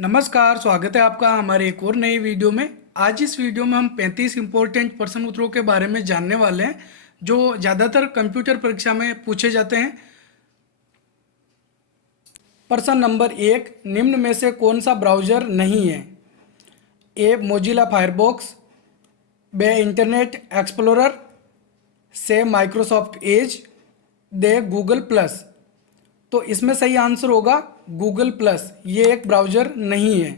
नमस्कार, स्वागत है आपका हमारे एक और नई वीडियो में। आज इस वीडियो में हम 35 इम्पोर्टेंट प्रश्न उत्तरों के बारे में जानने वाले हैं जो ज़्यादातर कंप्यूटर परीक्षा में पूछे जाते हैं। प्रश्न नंबर 1, निम्न में से कौन सा ब्राउज़र नहीं है? A Mozilla Firefox, B Internet Explorer, C Microsoft Edge, D Google Plus. तो इसमें सही आंसर होगा गूगल प्लस। ये एक ब्राउज़र नहीं है।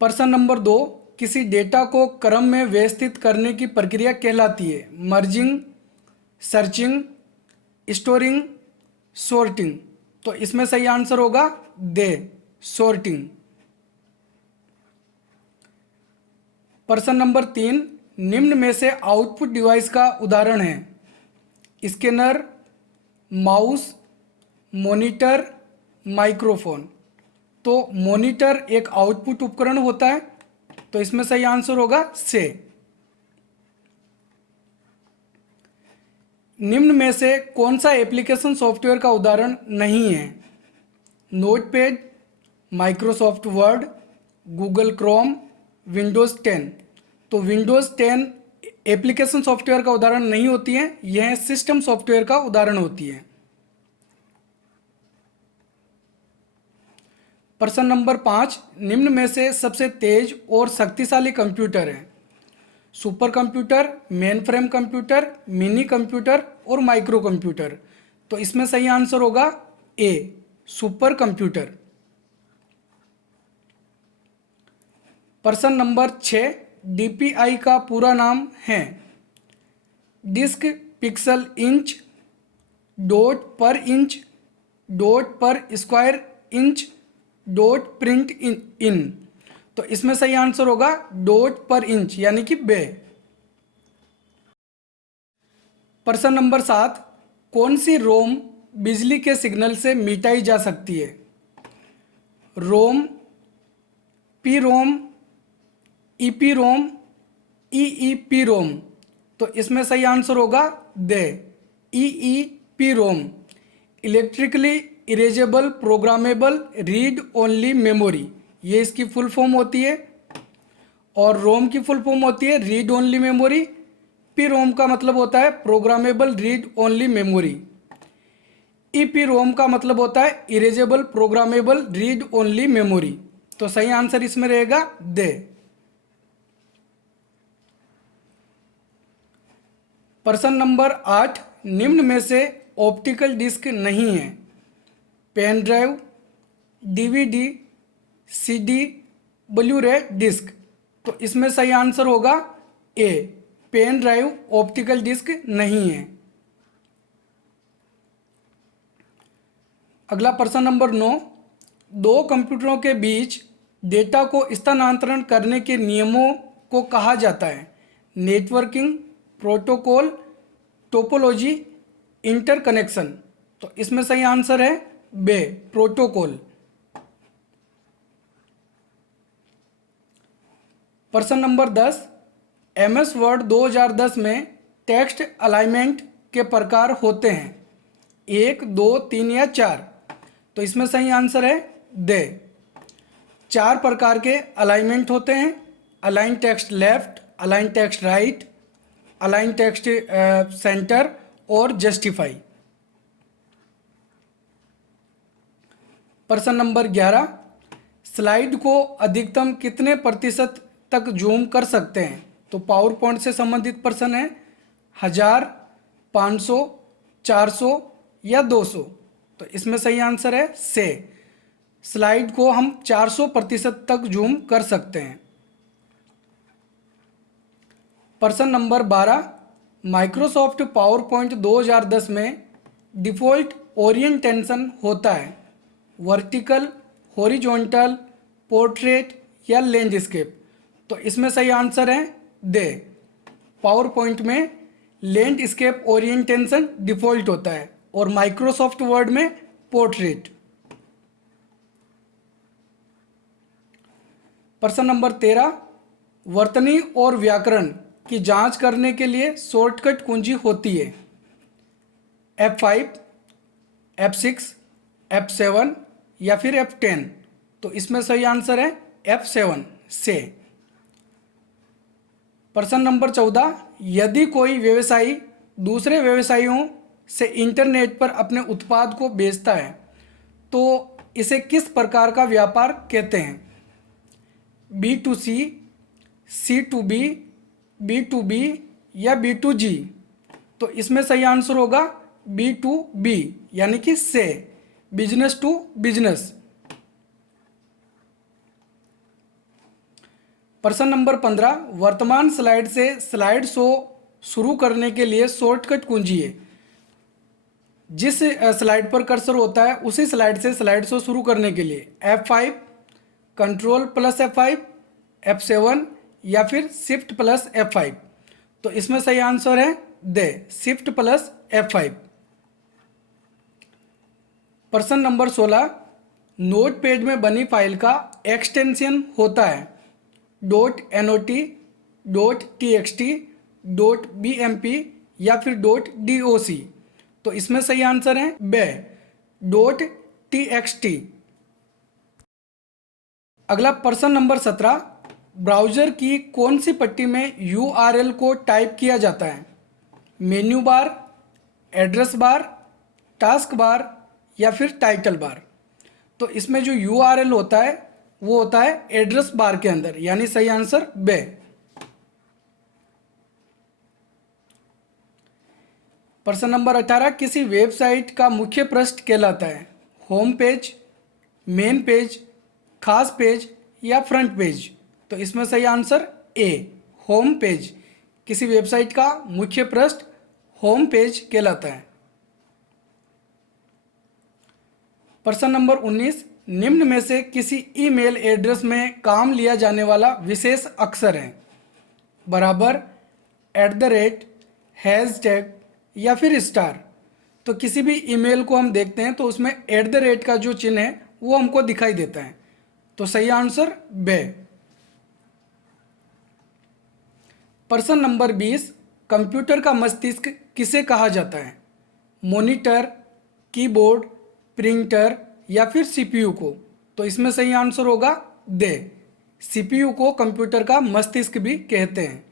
प्रश्न नंबर 2, किसी डेटा को क्रम में व्यवस्थित करने की प्रक्रिया कहलाती है? Merging, searching, storing, sorting. तो इसमें सही आंसर होगा दे सॉर्टिंग। प्रश्न नंबर 3, निम्न में से आउटपुट डिवाइस का उदाहरण है? Scanner, mouse, monitor, microphone. तो मॉनिटर एक आउटपुट उपकरण होता है, तो इसमें सही आंसर होगा से। निम्न में से कौन सा एप्लीकेशन सॉफ्टवेयर का उदाहरण नहीं है? Notepad, Microsoft word, Google Chrome, Windows 10। तो विंडोज़ 10 एप्लीकेशन सॉफ्टवेयर का उदाहरण नहीं होती है, यह सिस्टम सॉफ्टवेयर का उदाहरण होती है। प्रश्न नंबर 5, निम्न में से सबसे तेज और शक्तिशाली कंप्यूटर है? Super computer, main frame computer, mini computer और माइक्रो कंप्यूटर। तो इसमें सही आंसर होगा ए सुपर कंप्यूटर। प्रश्न नंबर 6, डीपीआई का पूरा नाम है? डिस्क पिक्सल इंच, डॉट पर इंच, डॉट पर square inch, dot print in. तो इसमें सही आंसर होगा डॉट पर इंच यानी कि बे। प्रश्न नंबर 7, कौन सी रोम बिजली के सिग्नल से मिटाई जा सकती है? ROM, P ROM, EP ROM, EEP ROM. तो इसमें सही आंसर होगा D EEP ROM. Electrically erasable programmable read only memory, ये इसकी फुल फॉर्म होती है। और रोम की फुल फॉर्म होती है read only memory. P ROM का मतलब होता है programmable read only memory. EP ROM का मतलब होता है erasable programmable read only memory. तो सही आंसर इसमें रहेगा दे। प्रश्न नंबर 8, निम्न में से ऑप्टिकल डिस्क नहीं है? Pen drive, DVD, CD, Blu ray disk. तो इसमें सही आंसर होगा A pen drive optical disk नहीं है। अगला प्रश्न नंबर 9, दो कंप्यूटरों के बीच डेटा को स्थानांतरण करने के नियमों को कहा जाता है? Networking, protocol, topology, interconnection. तो इसमें सही आंसर है बे प्रोटोकॉल। प्रश्न नंबर 10, एमएस वर्ड 2010 में टेक्स्ट अलाइनमेंट के प्रकार होते हैं? 1, 2, 3 या 4। तो इसमें सही आंसर है दे 4 प्रकार के अलाइनमेंट होते हैं। Align text left, align text right, align text centre और जस्टिफाई। प्रश्न नंबर 11, स्लाइड को अधिकतम कितने प्रतिशत तक जूम कर सकते हैं? तो पावर पॉइंट से संबंधित प्रश्न है। 1000, 500, 400 या 200। तो इसमें सही आंसर है से स्लाइड को हम 400% तक जूम कर सकते हैं। प्रश्न नंबर 12, माइक्रोसॉफ्ट पावर पॉइंट 2010 में डिफ़ॉल्ट ओरिएंटेशन होता है? वर्टिकल, हॉरिजॉन्टल, पोर्ट्रेट या लैंडस्केप। तो इसमें सही आंसर है दे पावर पॉइंट में लैंडस्केप ओरिएंटेशन डिफ़ॉल्ट होता है और माइक्रोसॉफ्ट वर्ड में पोर्ट्रेट। प्रश्न नंबर 13, वर्तनी और व्याकरण की जांच करने के लिए शॉर्टकट कुंजी होती है? F5, F6, F7 या फिर F10। तो इसमें सही आंसर है F7 से। प्रश्न नंबर 14, यदि कोई व्यवसायी दूसरे व्यवसायियों से इंटरनेट पर अपने उत्पाद को बेचता है तो इसे किस प्रकार का व्यापार कहते हैं? B2C, C2B, B2B या B2G? तो इसमें सही आंसर होगा B2B यानी कि से, बिजनेस टू बिजनेस। प्रश्न नंबर 15, वर्तमान स्लाइड से स्लाइड शो शुरू करने के लिए शॉर्टकट कुंजी है। जिस स्लाइड पर कर्सर होता है उसी स्लाइड से स्लाइड शो शुरू करने के लिए F5, control plus F5, F7 या फिर शिफ्ट प्लस F5? तो इसमें सही आंसर है दे, शिफ्ट प्लस F5। प्रश्न नंबर 16, नोट पेज में बनी फाइल का एक्सटेंशन होता है .not, .txt, .bmp या फिर .doc? तो इसमें सही आंसर है बे, .txt। अगला प्रश्न नंबर 17, ब्राउज़र की कौन सी पट्टी में URL को टाइप किया जाता है? Menu bar, address bar, task bar या फिर टाइटल बार? तो इसमें जो URL होता है वो होता है एड्रेस बार के अंदर, यानी सही आंसर बे। प्रश्न नंबर 18, किसी वेबसाइट का मुख्य पृष्ठ कहलाता है होम पेज, मेन पेज, खास पेज या फ्रंट पेज? तो इसमें सही आंसर ए, होम पेज। किसी वेबसाइट का मुख्य पृष्ठ होम पेज कहलाता है। प्रश्न नंबर 19, निम्न में से किसी ईमेल एड्रेस में काम लिया जाने वाला विशेष अक्षर है? बराबर, @ हैशटैग या फिर स्टार? तो किसी भी ईमेल को हम देखते हैं तो उसमें @ का जो चिन्ह है वो हमको दिखाई देता है। तो सही आंसर बे। प्रश्न नंबर 20, कंप्यूटर का मस्तिष्क किसे कहा जाता है? मॉनिटर, कीबोर्ड, प्रिंटर या फिर CPU को? तो इसमें सही आंसर होगा दे, CPU को कंप्यूटर का मस्तिष्क भी कहते हैं।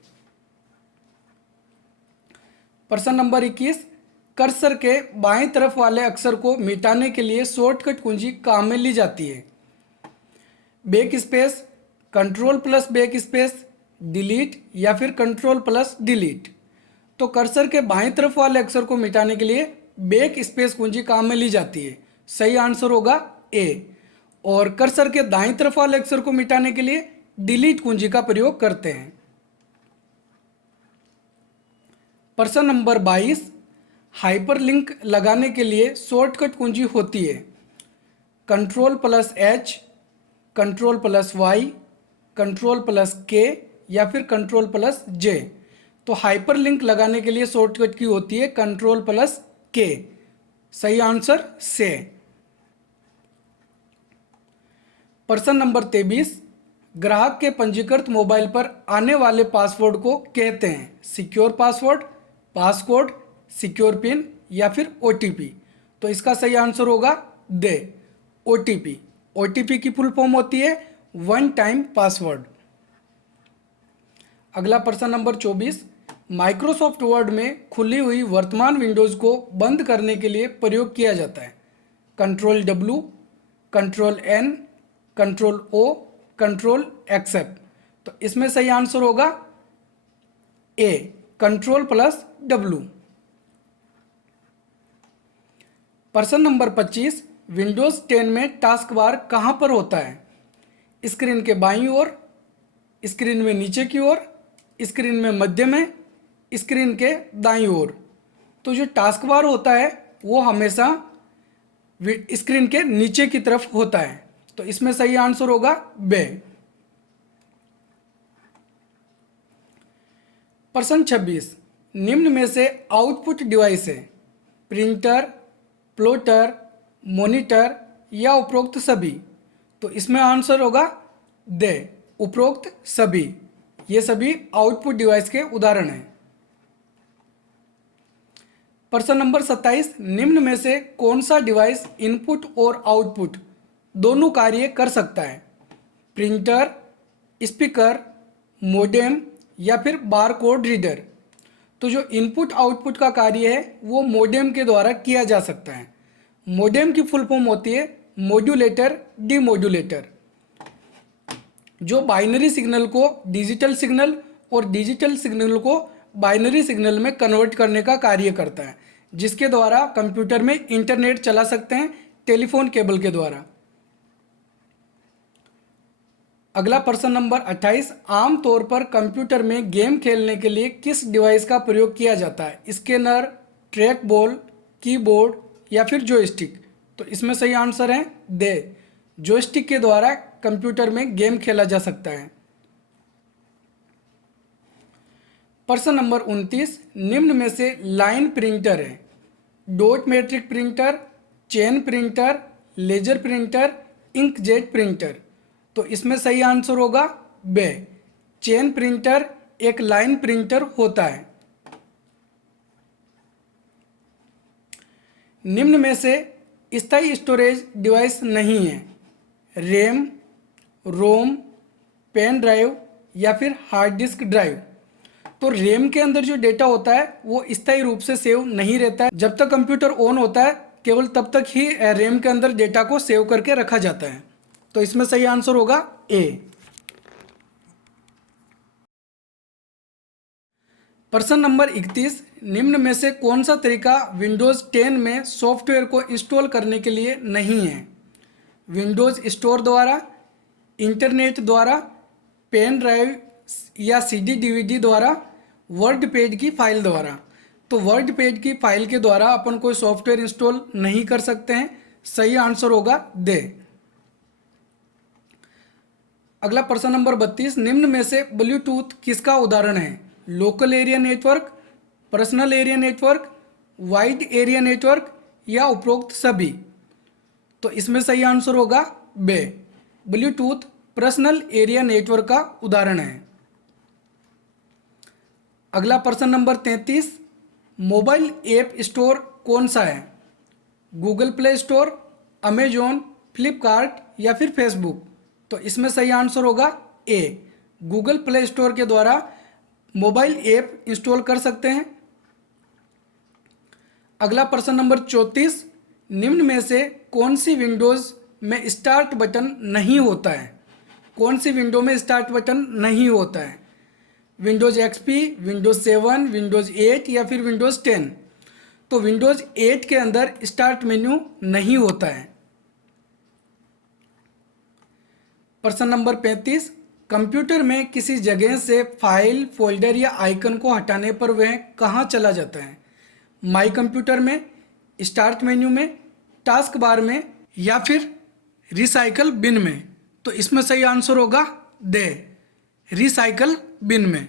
प्रश्न नंबर 21, कर्सर के बाएं तरफ वाले अक्षर को मिटाने के लिए शॉर्टकट कुंजी काम में ली जाती है? Back space, control plus back space, delete या फिर कंट्रोल प्लस डिलीट? तो कर्सर के बाएं तरफ वाले अक्षर को मिटाने के लिए बैक स्पेस कुंजी काम में ली जाती है, सही आंसर होगा ए। और कर्सर के दाईं तरफ वाले अक्षर को मिटाने के लिए डिलीट कुंजी का प्रयोग करते हैं। प्रश्न नंबर 22, हाइपरलिंक लगाने के लिए शॉर्टकट कुंजी होती है control plus H, control plus Y, control plus K या फिर कंट्रोल प्लस J? तो हाइपरलिंक लगाने के लिए शॉर्टकट की होती है कंट्रोल प्लस K, सही आंसर से। प्रश्न नंबर 23, ग्राहक के पंजीकृत मोबाइल पर आने वाले पासवर्ड को कहते हैं secure password, passcode, secure pin या फिर OTP? तो इसका सही आंसर होगा दे, OTP। OTP की फुल फॉर्म होती है वन टाइम पासवर्ड। अगला प्रश्न नंबर 24, माइक्रोसॉफ्ट वर्ड में खुली हुई वर्तमान विंडोज़ को बंद करने के लिए प्रयोग किया जाता है control W, control N, control O, control except? तो इसमें सही आंसर होगा ए, कंट्रोल प्लस W। प्रश्न नंबर 25, विंडोज़ 10 में टास्क बार कहाँ पर होता है? स्क्रीन के बाईं ओर, स्क्रीन में नीचे की ओर, स्क्रीन में मध्य में, स्क्रीन के दाईं ओर? तो जो टास्क बार होता है वो हमेशा स्क्रीन के नीचे की तरफ होता है, तो इसमें सही आंसर होगा बे। प्रश्न 26, निम्न में से आउटपुट डिवाइस है प्रिंटर, प्लॉटर, मॉनिटर या उपरोक्त सभी? तो इसमें आंसर होगा दे, उपरोक्त सभी। ये सभी आउटपुट डिवाइस के उदाहरण हैं। प्रश्न नंबर 27, निम्न में से कौन सा डिवाइस इनपुट और आउटपुट दोनों कार्य कर सकता है? प्रिंटर, स्पीकर, मोडेम या फिर बारकोड रीडर। तो जो इनपुट आउटपुट का कार्य है वो मोडेम के द्वारा किया जा सकता है। मोडेम की फुल फॉर्म होती है मॉड्यूलेटर डीमॉड्यूलेटर, जो बाइनरी सिग्नल को डिजिटल सिग्नल और डिजिटल सिग्नल को बाइनरी सिग्नल में कन्वर्ट करने का कार्य करता है, जिसके द्वारा कंप्यूटर में इंटरनेट चला सकते हैं टेलीफोन केबल के द्वारा। अगला प्रश्न नंबर 28, आमतौर पर कंप्यूटर में गेम खेलने के लिए किस डिवाइस का प्रयोग किया जाता है? स्कैनर, ट्रैक बॉल, कीबोर्ड या फिर जॉयस्टिक। तो इसमें सही आंसर है दे, जॉयस्टिक के द्वारा कंप्यूटर में गेम खेला जा सकता है। प्रश्न नंबर 29, निम्न में से लाइन प्रिंटर है dot matrix printer, chain printer, laser printer, inkjet printer. तो इसमें सही आंसर होगा बे, चेन प्रिंटर एक लाइन प्रिंटर होता है। निम्न में से स्थायी स्टोरेज डिवाइस नहीं है? रैम, रोम, पेन ड्राइव या फिर हार्ड डिस्क ड्राइव। तो रैम के अंदर जो डेटा होता है वो स्थायी रूप से सेव नहीं रहता है। जब तक कंप्यूटर ऑन होता है केवल तब तक ही रैम के अंदर डेटा को सेव करके रखा जाता है। तो इसमें सही आंसर होगा ए। प्रश्न नंबर 31, निम्न में से कौन सा तरीका विंडोज 10 में सॉफ्टवेयर को इंस्टॉल करने के लिए नहीं है? विंडोज स्टोर द्वारा, इंटरनेट द्वारा, पेन ड्राइव या सीडी डीवीडी द्वारा, वर्ड पेज की फाइल द्वारा। तो वर्ड पेज की फाइल के द्वारा अपन कोई सॉफ्टवेयर इंस्टॉल नहीं कर सकते हैं। सही आंसर होगा दे। अगला प्रश्न नंबर 32, निम्न में से ब्लूटूथ किसका उदाहरण है? Local area network, personal area network, wide area network या उपरोक्त सभी। तो इसमें सही आंसर होगा बे, ब्लूटूथ पर्सनल एरिया नेटवर्क का उदाहरण है। अगला प्रश्न नंबर 33, मोबाइल ऐप स्टोर कौन सा है? Google play store, Amazon, Flipkart या फिर फेसबुक। तो इसमें सही आंसर होगा ए, गूगल प्ले स्टोर के द्वारा मोबाइल ऐप इंस्टॉल कर सकते हैं। अगला प्रश्न नंबर 34, निम्न में से कौन सी विंडोज में स्टार्ट बटन नहीं होता है? कौन सी विंडो में स्टार्ट बटन नहीं होता है? विंडोज एक्सपी, विंडोज 7, विंडोज 8 या फिर विंडोज 10। तो विंडोज 8 के अंदर स्टार्ट मेन्यू नहीं होता है। प्रश्न नंबर 35, कंप्यूटर में किसी जगह से फाइल, फोल्डर या आइकन को हटाने पर वह कहाँ चला जाता है? माई कंप्यूटर में, स्टार्ट मेन्यू में, टास्क बार में या फिर रिसाइकल बिन में। तो इसमें सही आंसर होगा दे, रिसाइकल बिन में।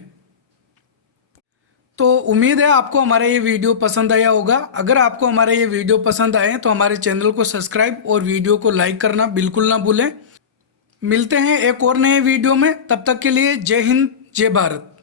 तो उम्मीद है आपको हमारा ये वीडियो पसंद आया होगा। अगर आपको हमारा ये वीडियो पसंद आए तो हमारे चैनल को सब्सक्राइब और वीडियो को लाइक करना बिल्कुल ना भूलें। मिलते हैं एक और नए वीडियो में, तब तक के लिए जय हिंद, जय भारत।